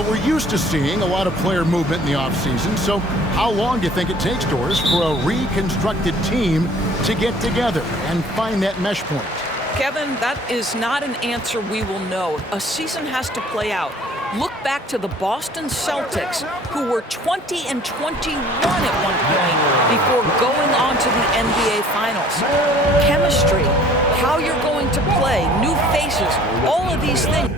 But we're used to seeing a lot of player movement in the offseason, so how long do you think it takes, Doris, for a reconstructed team to get together and find that mesh point? Kevin, that is not an answer we will know. A season has to play out. Look back to the Boston Celtics, who were 20-21 at one point before going on to the NBA Finals. Chemistry, how you're going to play, new faces, all of these things.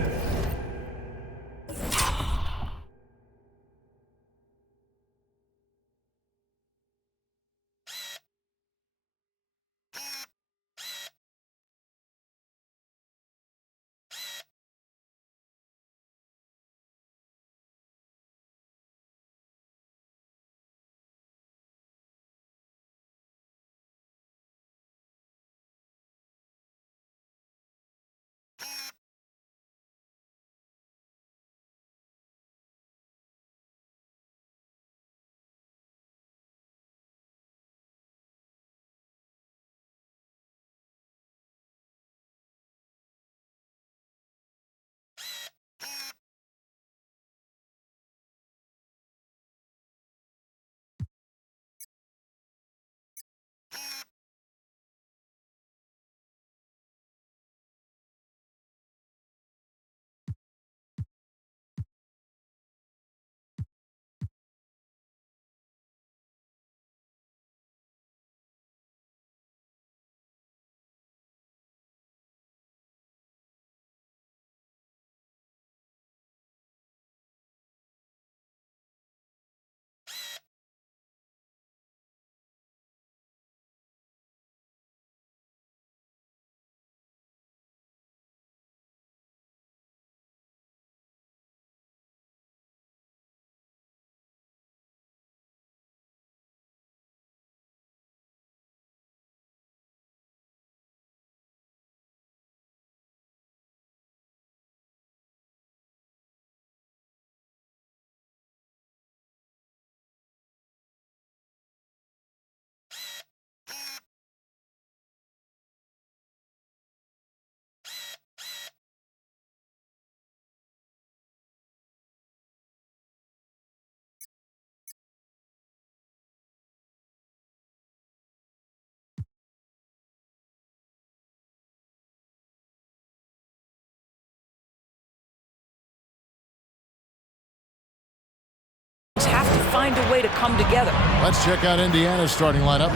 Have to find a way to come together. Let's check out Indiana's starting lineup.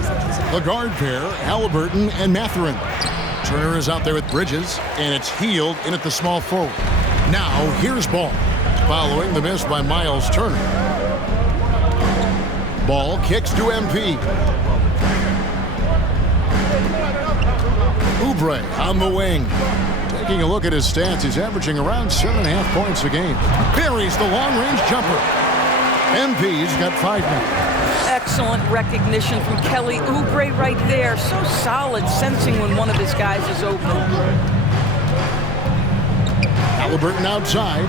The guard pair, Halliburton and Mathurin. Turner is out there with Bridges, and it's Hield in at the small forward. Now, here's Ball, following the miss by Miles Turner. Ball kicks to MP. Oubre on the wing. Taking a look at his stats, he's averaging around 7.5 points a game. Buries the long-range jumper. MP's got 5 now. Excellent recognition from Kelly Oubre right there. So solid, sensing when one of his guys is open. Halliburton outside.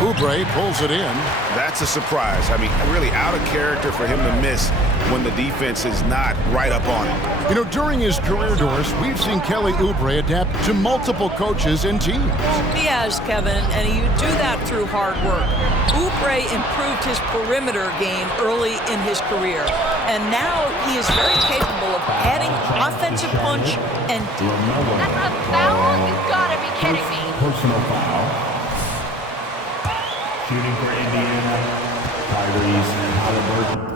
Oubre pulls it in. That's a surprise. I mean, really out of character for him to miss when the defense is not right up on him. You know, during his career, Doris, we've seen Kelly Oubre adapt to multiple coaches and teams. He has, Kevin, and you do that through hard work. Oubre improved his perimeter game early in his career, and now he is very capable of adding offensive punch and... That's a foul? You've got to be kidding me. Personal foul. Shooting for Indiana, Tyrese Halliburton.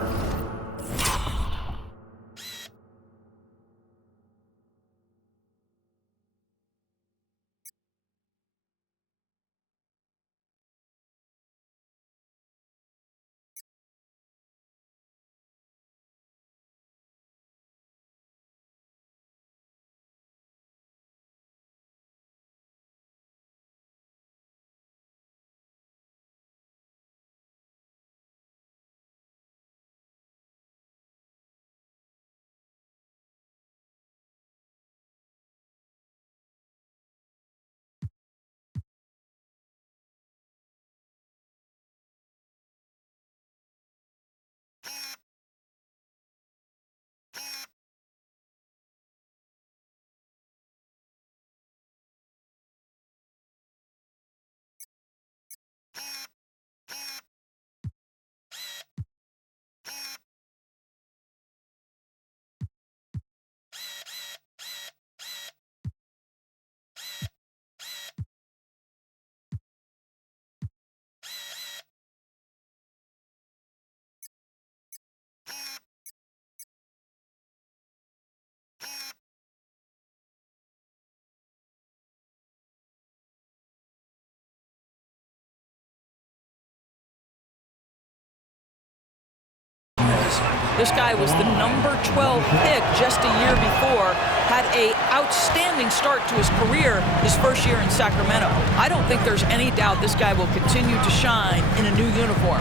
This guy was the number 12 pick just a year before, had an outstanding start to his career his first year in Sacramento. I don't think there's any doubt this guy will continue to shine in a new uniform.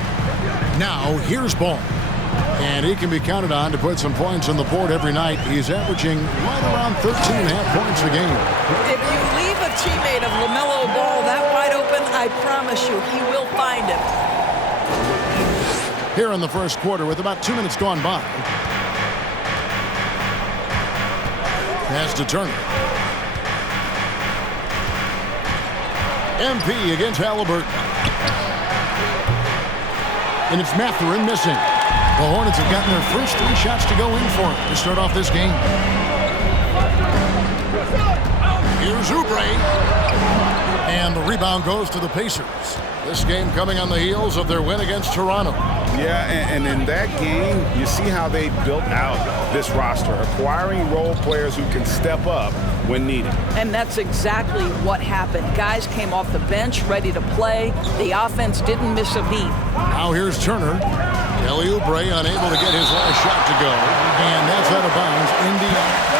Now, here's Ball. And he can be counted on to put some points on the board every night. He's averaging right around 13.5 points a game. If you leave a teammate of LaMelo Ball that wide open, I promise you he will find him. Here in the first quarter with about 2 minutes gone by. Pass to Turner. MP against Halliburton. And it's Mathurin missing. The Hornets have gotten their first 3 shots to go in for it to start off this game. Here's Oubre. And the rebound goes to the Pacers. This game coming on the heels of their win against Toronto. Yeah, and in that game, you see how they built out this roster, acquiring role players who can step up when needed. And that's exactly what happened. Guys came off the bench ready to play. The offense didn't miss a beat. Now here's Turner. Kelly Oubre unable to get his last shot to go. And that's out of bounds. Indiana.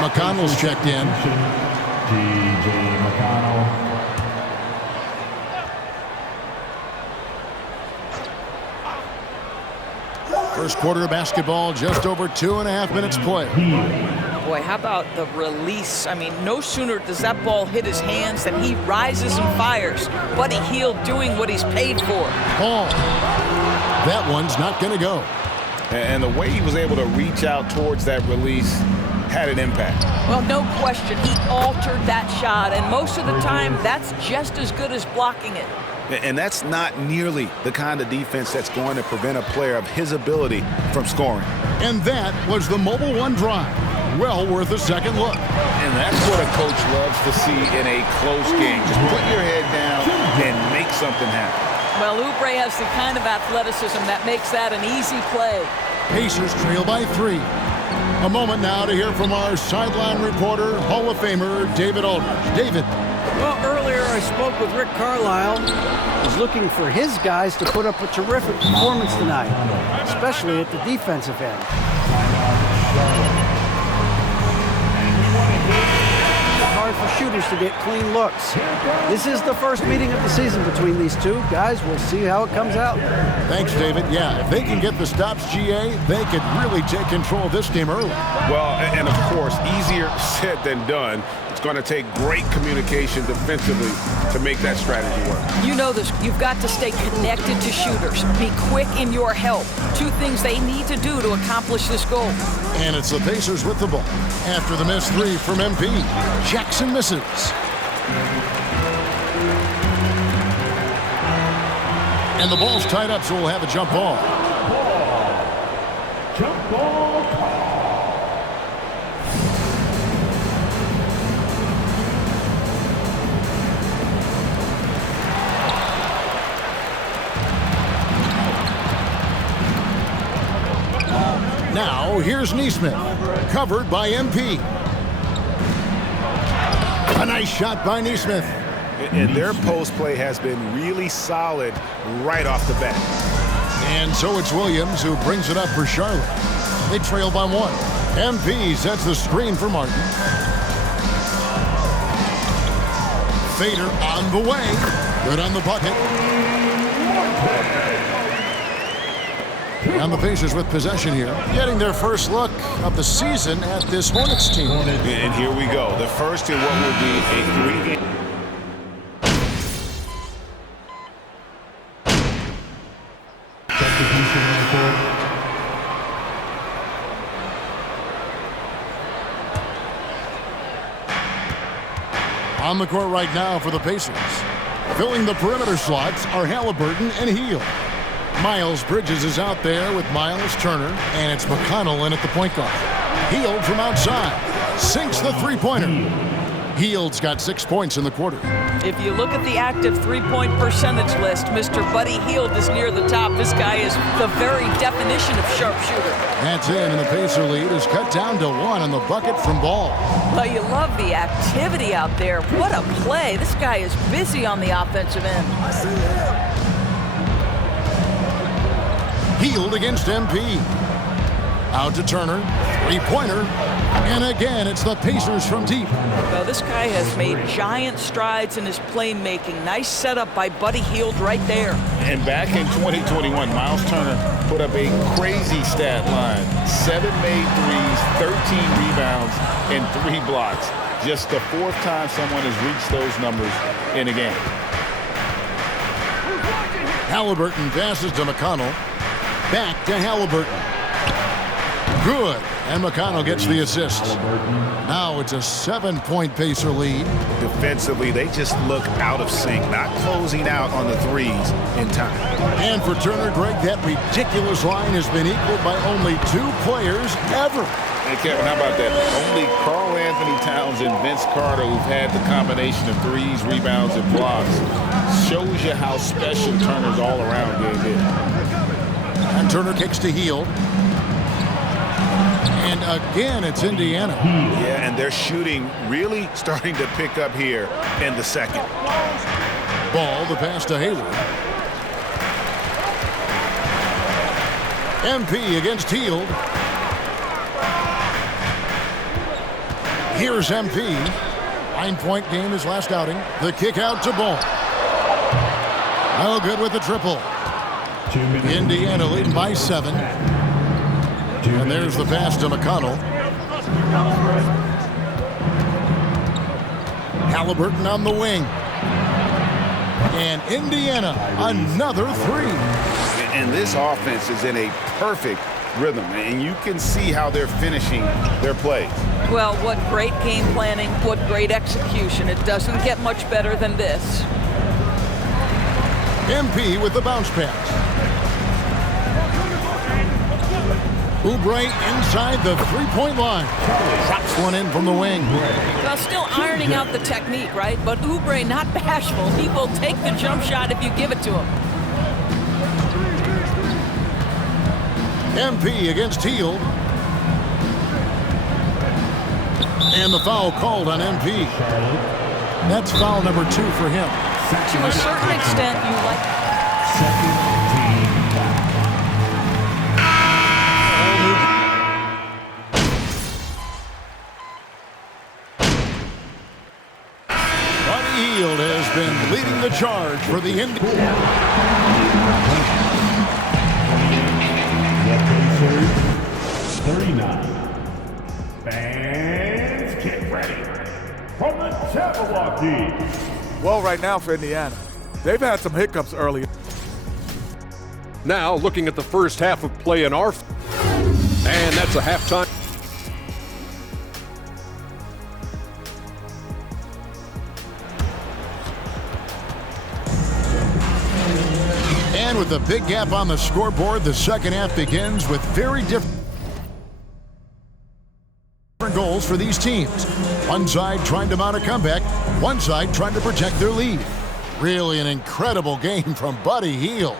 McConnell's checked in. T.J. McConnell. First quarter of basketball, just over 2.5 minutes play. Boy, how about the release? I mean, no sooner does that ball hit his hands than he rises and fires. Buddy Hield doing what he's paid for. Ball. That one's not going to go. And the way he was able to reach out towards that release had an impact. Well, no question. He altered that shot, and most of the time, that's just as good as blocking it. And that's not nearly the kind of defense that's going to prevent a player of his ability from scoring. And that was the Mobile One drive. Well worth a second look. And that's what a coach loves to see in a close game. Just put your head down and make something happen. Well, Oubre has the kind of athleticism that makes that an easy play. Pacers trail by 3. A moment now to hear from our sideline reporter, Hall of Famer David Aldridge. David. Well, earlier I spoke with Rick Carlisle. He's looking for his guys to put up a terrific performance tonight, especially at the defensive end. Hard for shooters to get clean looks. This is the first meeting of the season between these two guys. We'll see how it comes out. Thanks, David. Yeah, if they can get the stops, GA, they could really take control of this game early. Well, and of course, easier said than done. It's going to take great communication defensively to make that strategy work. You know this. You've got to stay connected to shooters. Be quick in your help. 2 things they need to do to accomplish this goal. And it's the Pacers with the ball. After the missed 3 from MP, Jackson misses. And the ball's tied up, so we'll have a jump ball. Jump ball. Now, here's Nesmith, covered by MP. A nice shot by Nesmith. And their post play has been really solid right off the bat. And so it's Williams who brings it up for Charlotte. They trail by 1. MP sets the screen for Martin. Fader on the way. Good on the bucket. And the Pacers with possession here, getting their first look of the season at this Hornets team. And here we go, the first in what will be a 3-game. On the court right now for the Pacers. Filling the perimeter slots are Halliburton and Hield. Miles Bridges is out there with Miles Turner, and it's McConnell in at the point guard. Hield from outside sinks the three-pointer. Hield's got 6 points in the quarter. If you look at the active three-point percentage list, Mr. Buddy Hield is near the top. This guy is the very definition of sharpshooter. That's in, and the Pacer lead is cut down to 1 on the bucket from Ball. Well, you love the activity out there. What a play. This guy is busy on the offensive end. Hield against MP. Out to Turner. Three-pointer. And again, it's the Pacers from deep. Well, this guy has made giant strides in his playmaking. Nice setup by Buddy Hield right there. And back in 2021, Miles Turner put up a crazy stat line. 7 made threes, 13 rebounds, and 3 blocks. Just the 4th time someone has reached those numbers in a game. Halliburton passes to McConnell. Back to Halliburton. Good. And McConnell gets the assist. Now it's a 7-point Pacer lead. Defensively, they just look out of sync, not closing out on the threes in time. And for Turner, Greg, that ridiculous line has been equaled by only 2 players ever. Hey, Kevin, how about that? Only Karl Anthony Towns and Vince Carter, who've had the combination of threes, rebounds, and blocks, shows you how special Turner's all-around game is. And Turner kicks to Hield. And again, it's Indiana. Yeah, and their shooting really starting to pick up here in the second. Ball, the pass to Hayward. MP against Hield. Here's MP. 9-point game his last outing. The kick out to Ball. No good with the triple. Indiana leading by 7. And there's the pass to McConnell. Halliburton on the wing. And Indiana, another 3. And this offense is in a perfect rhythm, and you can see how they're finishing their plays. Well, what great game planning, what great execution. It doesn't get much better than this. MP with the bounce pass. Oubre inside the 3-point line. Drops one in from the wing. Well, still ironing out the technique, right? But Oubre not bashful. He will take the jump shot if you give it to him. MP against Hield. And the foul called on MP. That's foul number 2 for him. To a certain extent, you like... Hield has been leading the charge for the Indians. The Pacers, 39. Fans, get ready. From the Jabberwocky. Well, right now for Indiana, they've had some hiccups early. Now looking at the first half of play in our... And that's a halftime. And with a big gap on the scoreboard, the second half begins with very different goals for these teams. One side trying to mount a comeback, one side trying to protect their lead. Really an incredible game from Buddy Hield.